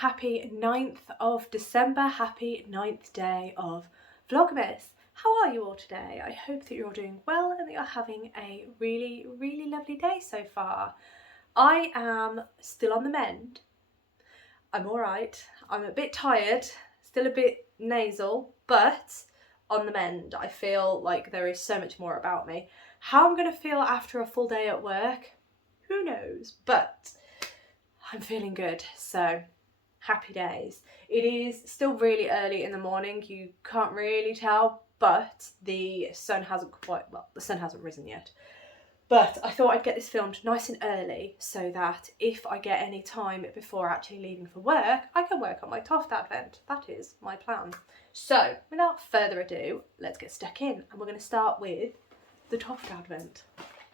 happy 9th of December, happy 9th day of Vlogmas. How are you all today? I hope that you're all doing well and that you're having a really, really lovely day so far. I am still on the mend. I'm alright. I'm a bit tired, still a bit nasal, but on the mend. I feel like there is so much more about me. How I'm going to feel after a full day at work, who knows, but I'm feeling good, so happy days. It is still really early in the morning, you can't really tell, but the sun hasn't risen yet. But I thought I'd get this filmed nice and early so that if I get any time before actually leaving for work, I can work on my Toft Advent. That is my plan. So without further ado, let's get stuck in, and we're going to start with the Toft Advent.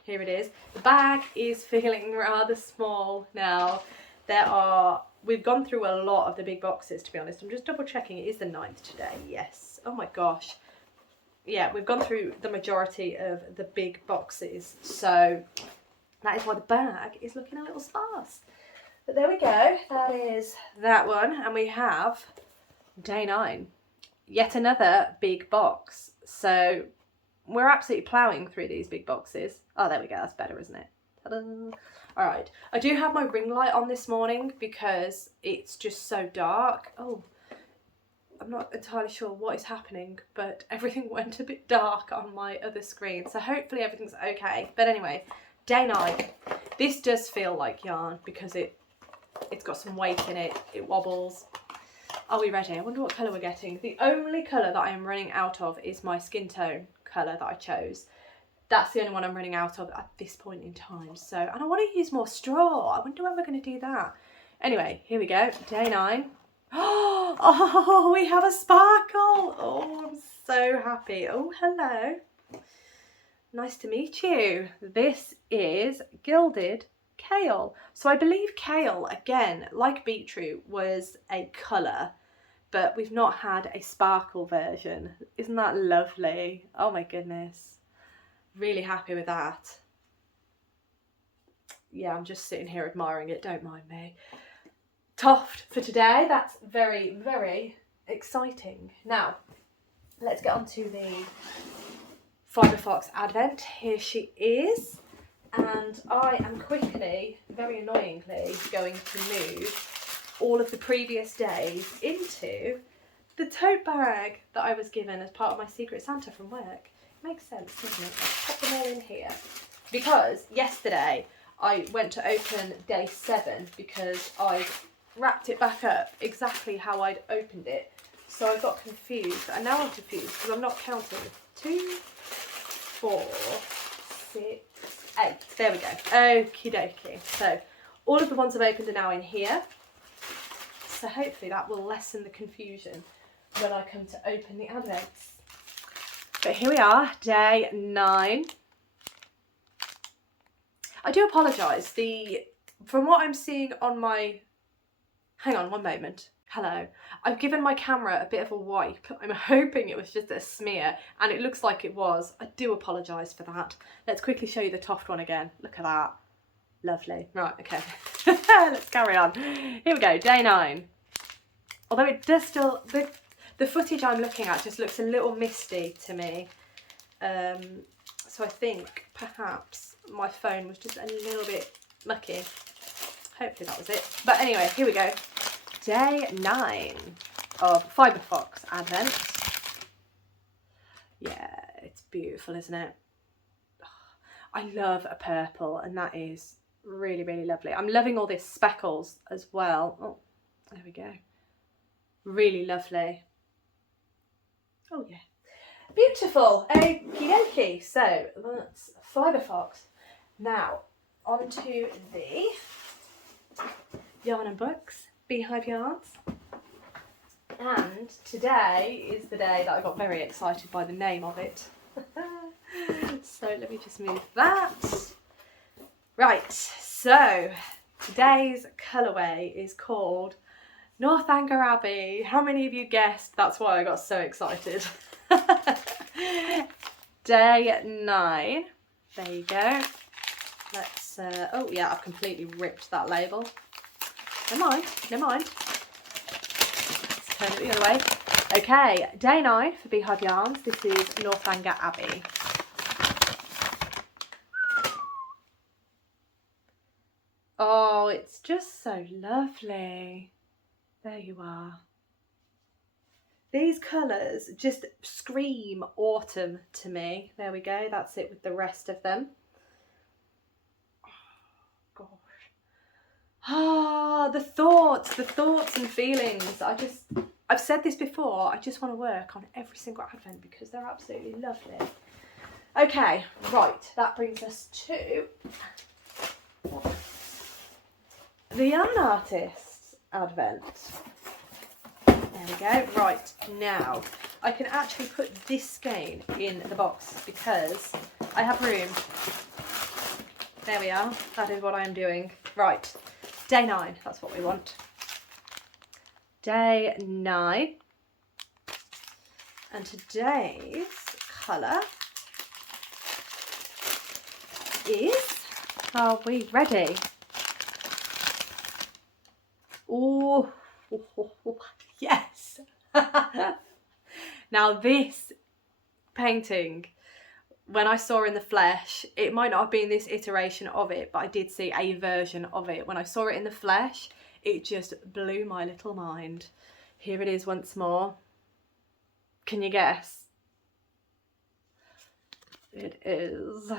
Here it is. The bag is feeling rather small now. We've gone through a lot of the big boxes, to be honest. I'm just double checking, it is the 9th today, yes. Oh my gosh. Yeah, we've gone through the majority of the big boxes, so that is why the bag is looking a little sparse. But there we go, that is that one, and we have day 9. Yet another big box. So we're absolutely ploughing through these big boxes. Oh, there we go, that's better, isn't it? Ta-da! Alright, I do have my ring light on this morning because it's just so dark. Oh, I'm not entirely sure what is happening, but everything went a bit dark on my other screen. So hopefully everything's okay. But anyway, day 9. This does feel like yarn because it's got some weight in it. It wobbles. Are we ready? I wonder what colour we're getting. The only colour that I am running out of is my skin tone colour that I chose. That's the only one I'm running out of at this point in time. So, and I want to use more straw. I wonder when we're going to do that. Anyway, here we go. Day 9. Oh, we have a sparkle. Oh, I'm so happy. Oh, hello. Nice to meet you. This is Gilded Kale. So I believe kale, again, like beetroot, was a colour, but we've not had a sparkle version. Isn't that lovely? Oh my goodness. Really happy with that. Yeah, I'm just sitting here admiring it, don't mind me. Toft for today, that's very, very exciting. Now, let's get on to the Fibre Fox Advent. Here she is. And I am quickly, very annoyingly, going to move all of the previous days into the tote bag that I was given as part of my Secret Santa from work. Makes sense, doesn't it? Let's pop them all in here. Because yesterday I went to open day 7 because I wrapped it back up exactly how I'd opened it. So I got confused. And now I'm confused because I'm not counting. 2, 4, 6, 8. There we go. Okie dokie. So all of the ones I've opened are now in here. So hopefully that will lessen the confusion when I come to open the advents. But here we are, day 9. I do apologise. From what I'm seeing on my... Hang on one moment. Hello. I've given my camera a bit of a wipe. I'm hoping it was just a smear, and it looks like it was. I do apologise for that. Let's quickly show you the Toft one again. Look at that. Lovely. Right, okay. Let's carry on. Here we go, day 9. Although it does still... The footage I'm looking at just looks a little misty to me. So I think perhaps my phone was just a little bit mucky. Hopefully that was it. But anyway, here we go. Day 9 of Fibre Fox Advent. Yeah, it's beautiful, isn't it? I love a purple, and that is really, really lovely. I'm loving all these speckles as well. Oh, there we go. Really lovely. Oh yeah, beautiful. Okie dokie. So that's Fibre Fox. Now on to the yarn and books, Beehive yarns. And today is the day that I got very excited by the name of it. So let me just move that. Right. So today's colourway is called Northanger Abbey. How many of you guessed? That's why I got so excited. Day 9. There you go. Let's, oh yeah, I've completely ripped that label. Never mind, never mind. turn it the other way. Okay, day 9 for Beehive yarns. This is Northanger Abbey. Oh, it's just so lovely. There you are. These colours just scream autumn to me. There we go, that's it with the rest of them. Oh, gosh. Ah, the thoughts and feelings. I've said this before, I just want to work on every single advent because they're absolutely lovely. Okay, right, that brings us to the Yarn Artist's Advent. There we go. Right, now I can actually put this skein in the box because I have room. There we are. That is what I am doing. Right, day 9. That's what we want. Day 9. And today's colour is, are we ready? Oh, yes. Now this painting, when I saw in the flesh, it might not have been this iteration of it, but I did see a version of it. When I saw it in the flesh, it just blew my little mind. Here it is once more. Can you guess? It is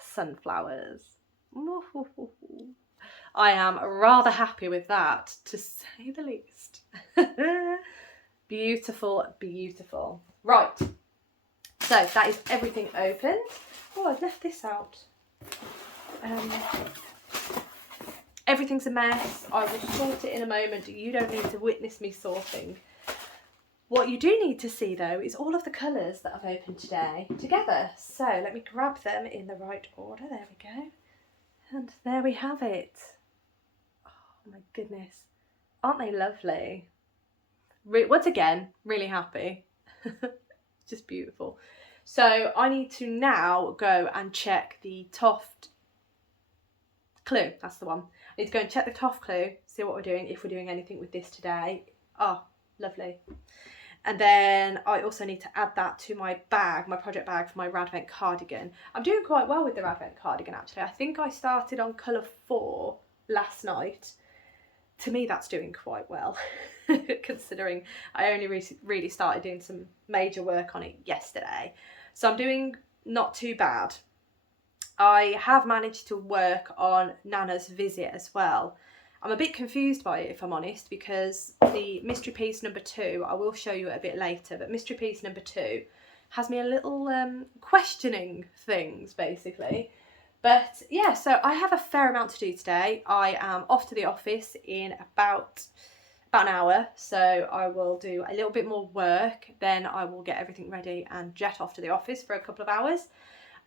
sunflowers. I am rather happy with that, to say the least. Beautiful, beautiful. Right, so that is everything opened. Oh, I've left this out. Everything's a mess. I will sort it in a moment. You don't need to witness me sorting. What you do need to see though is all of the colours that I've opened today together. So let me grab them in the right order. There we go. And there we have it. Oh my goodness. Aren't they lovely? Once again, really happy. Just beautiful. So I need to now go and check the Toft clue. That's the one. I need to go and check the Toft clue, see what we're doing, if we're doing anything with this today. Oh, lovely. And then I also need to add that to my bag, my project bag for my Radvent cardigan. I'm doing quite well with the Radvent cardigan actually. I think I started on colour 4 last night. To me that's doing quite well, considering I only really started doing some major work on it yesterday. So I'm doing not too bad. I have managed to work on Nana's visit as well. I'm a bit confused by it, if I'm honest, because the mystery piece number 2, I will show you it a bit later, but mystery piece number 2 has me a little questioning things, basically. But yeah, so I have a fair amount to do today. I am off to the office in about an hour, so I will do a little bit more work, then I will get everything ready and jet off to the office for a couple of hours.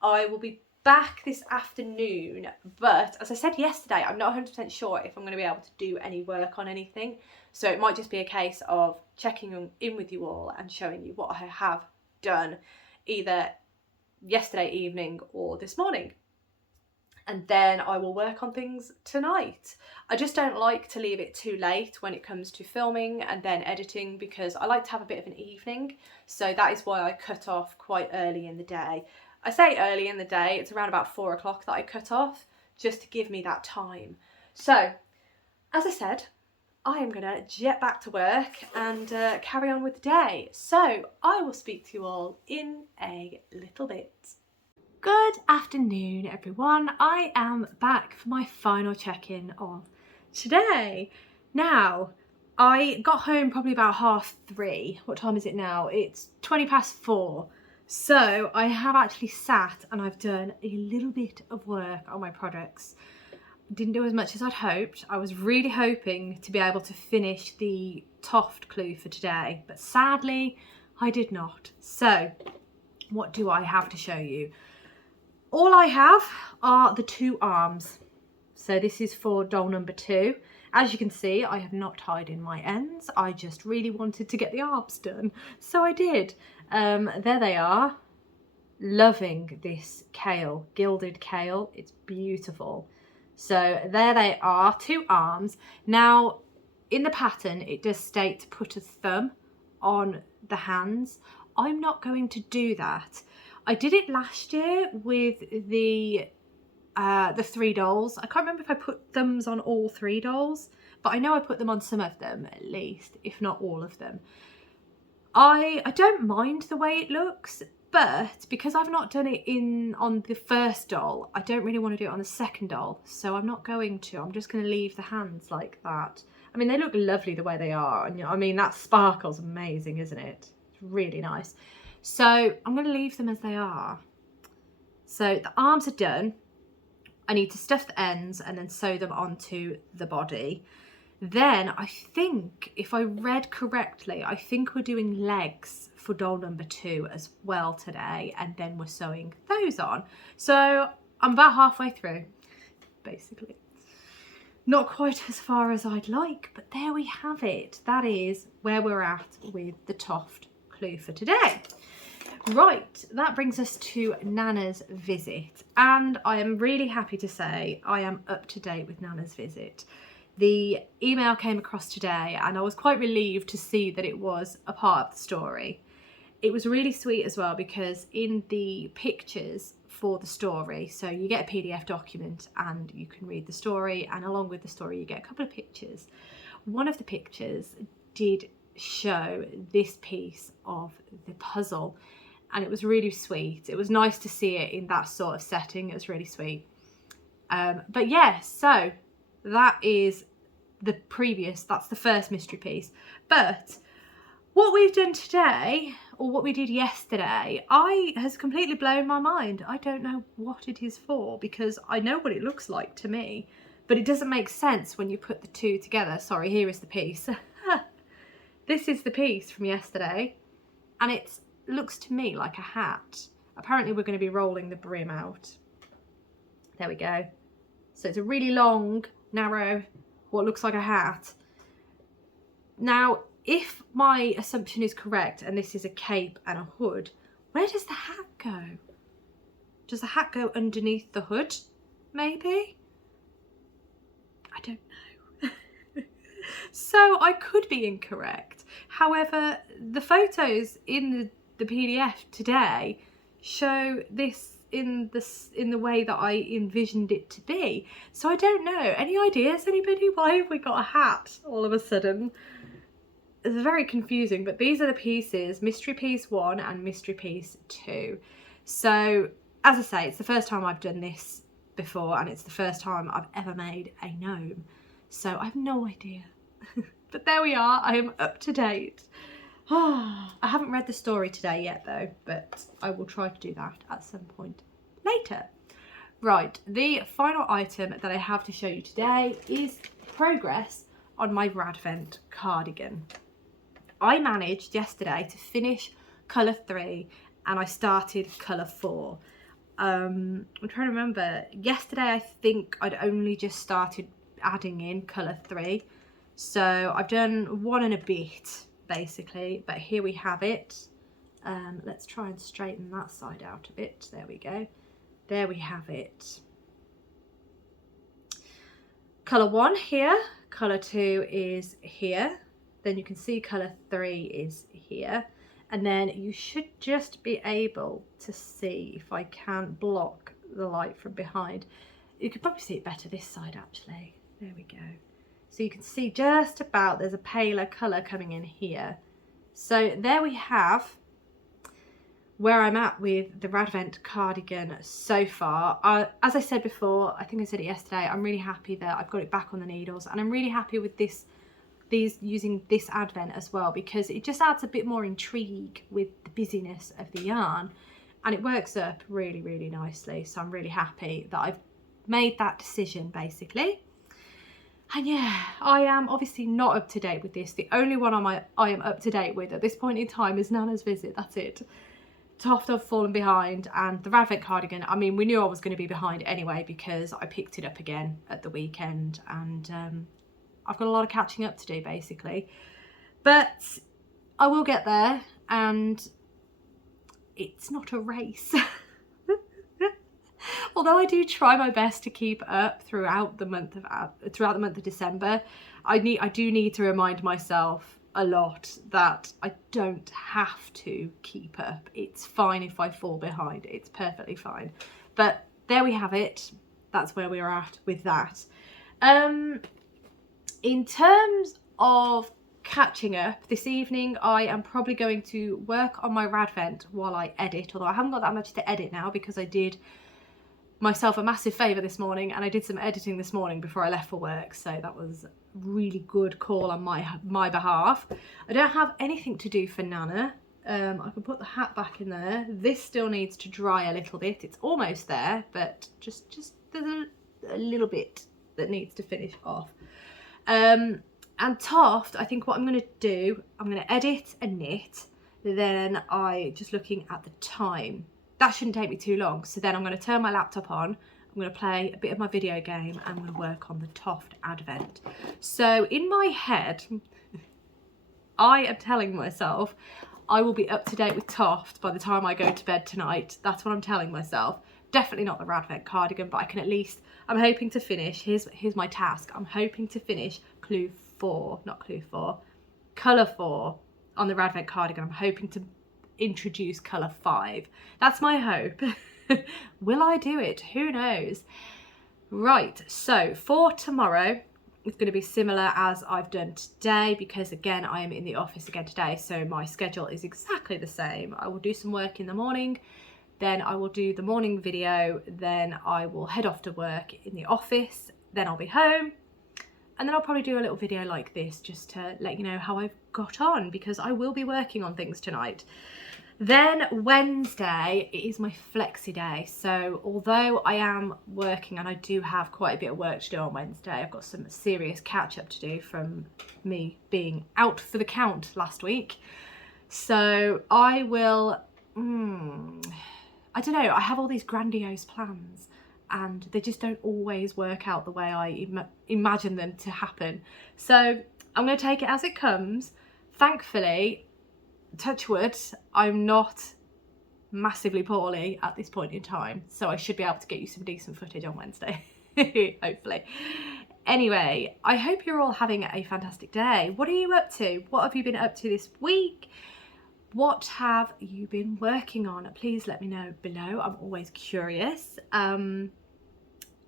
I will be back this afternoon, but as I said yesterday, I'm not 100% sure if I'm going to be able to do any work on anything, so it might just be a case of checking in with you all and showing you what I have done either yesterday evening or this morning, and then I will work on things tonight. I just don't like to leave it too late when it comes to filming and then editing, because I like to have a bit of an evening, so that is why I cut off quite early in the day. I say early in the day, it's around about 4 o'clock that I cut off, just to give me that time. So, as I said, I am going to jet back to work and carry on with the day. So, I will speak to you all in a little bit. Good afternoon, everyone. I am back for my final check-in of today. Now, I got home probably about 3:30. What time is it now? It's 4:20. So I have actually sat and I've done a little bit of work on my projects. Didn't do as much as I'd hoped. I was really hoping to be able to finish the Toft clue for today, but sadly I did not. So what do I have to show you? All I have are the 2 arms. So this is for doll number 2. As you can see, I have not tied in my ends. I just really wanted to get the arms done, so I did. There they are. Loving this kale, gilded kale. It's beautiful. So there they are, 2 arms. Now, in the pattern it does state to put a thumb on the hands. I'm not going to do that. I did it last year with the 3 dolls. I can't remember if I put thumbs on all 3 dolls, but I know I put them on some of them at least, if not all of them. I don't mind the way it looks, but because I've not done it on the first doll, I don't really want to do it on the second doll, so I'm not going to. I'm just going to leave the hands like that. I mean, they look lovely the way they are, and I mean, that sparkle's amazing, isn't it? It's really nice. So I'm going to leave them as they are. So the arms are done. I need to stuff the ends and then sew them onto the body. Then I think, if I read correctly, I think we're doing legs for doll number 2 as well today, and then we're sewing those on. So I'm about halfway through, basically. Not quite as far as I'd like, but there we have it. That is where we're at with the Toft clue for today. Right, that brings us to Nana's visit, and I am really happy to say I am up to date with Nana's visit. The email came across today and I was quite relieved to see that it was a part of the story. It was really sweet as well, because in the pictures for the story, so you get a PDF document and you can read the story, and along with the story you get a couple of pictures. One of the pictures did show this piece of the puzzle, and it was really sweet. It was nice to see it in that sort of setting. It was really sweet. But yeah, so that is that's the first mystery piece. But what we've done today, or what we did yesterday, has completely blown my mind. I don't know what it is for, because I know what it looks like to me, but it doesn't make sense when you put the two together. Sorry, here is the piece. This is the piece from yesterday, and it looks to me like a hat. Apparently we're going to be rolling the brim out. There we go. So it's a really long, narrow, what looks like a hat. Now, if my assumption is correct, and this is a cape and a hood, where does the hat go? Does the hat go underneath the hood, maybe? I don't know. So I could be incorrect. However, the photos in the PDF today show this in the way that I envisioned it to be. So I don't know. Any ideas, anybody? Why have we got a hat all of a sudden? It's very confusing, but these are the pieces, mystery piece 1 and mystery piece 2. So as I say, it's the first time I've done this before, and it's the first time I've ever made a gnome. So I have no idea. But there we are, I am up to date. I haven't read the story today yet though, but I will try to do that at some point later. Right, the final item that I have to show you today is progress on my Advent cardigan. I managed yesterday to finish colour 3 and I started colour 4. I'm trying to remember, yesterday I think I'd only just started adding in colour 3. So I've done 1 and a bit basically, but here we have it. Let's try and straighten that side out a bit. There we go. There we have it. Colour 1 here, colour 2 is here. Then you can see colour 3 is here. And then you should just be able to see, if I can block the light from behind. You could probably see it better this side actually. There we go. So you can see just about, there's a paler colour coming in here. So there we have where I'm at with the Advent cardigan so far. As I said before, I think I said it yesterday, I'm really happy that I've got it back on the needles, and I'm really happy with using this Advent as well, because it just adds a bit more intrigue with the busyness of the yarn, and it works up really, really nicely. So I'm really happy that I've made that decision basically. And yeah, I am obviously not up to date with this. The only one I am up to date with at this point in time is Nana's visit. That's it. Toft I've fallen behind, and the Advent cardigan, I mean, we knew I was going to be behind anyway because I picked it up again at the weekend, and I've got a lot of catching up to do basically. But I will get there, and it's not a race. Although I do try my best to keep up throughout the month of December, I do need to remind myself a lot that I don't have to keep up. It's fine if I fall behind. It's perfectly fine. But there we have it. That's where we're at with that. In terms of catching up, this evening I am probably going to work on my Advent while I edit, although I haven't got that much to edit now because I did myself a massive favour this morning and I did some editing this morning before I left for work, so that was a really good call on my behalf. I don't have anything to do for Nana. I can put the hat back in there. This still needs to dry a little bit. It's almost there, but just there's a little bit that needs to finish off. And Toft, I think what I'm going to do, I'm going to edit and knit, then just looking at the time. That shouldn't take me too long. So then I'm going to turn my laptop on, I'm going to play a bit of my video game, and I'm going to work on the Toft Advent. So in my head, I am telling myself I will be up to date with Toft by the time I go to bed tonight. That's what I'm telling myself. Definitely not the Advent cardigan, but I can at least, I'm hoping to finish, here's my task. I'm hoping to finish colour 4 on the Advent cardigan. I'm hoping to introduce colour 5. That's my hope. Will I do it? Who knows? Right, so for tomorrow, it's going to be similar as I've done today because again, I am in the office again today, so my schedule is exactly the same. I will do some work in the morning, then I will do the morning video, then I will head off to work in the office, then I'll be home, and then I'll probably do a little video like this just to let you know how I've got on because I will be working on things tonight. Then Wednesday, it is my flexi day. So although I am working and I do have quite a bit of work to do on Wednesday, I've got some serious catch up to do from me being out for the count last week. So I will, I don't know, I have all these grandiose plans and they just don't always work out the way I imagine them to happen. So I'm going to take it as it comes. Thankfully, touch wood, I'm not massively poorly at this point in time, so I should be able to get you some decent footage on Wednesday, hopefully. Anyway, I hope you're all having a fantastic day. What are you up to? What have you been up to this week? What have you been working on? Please let me know below. I'm always curious.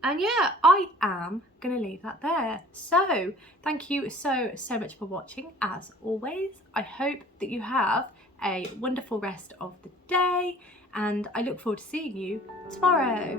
And yeah, I am going to leave that there. So thank you so much for watching. As always, I hope that you have a wonderful rest of the day and I look forward to seeing you tomorrow.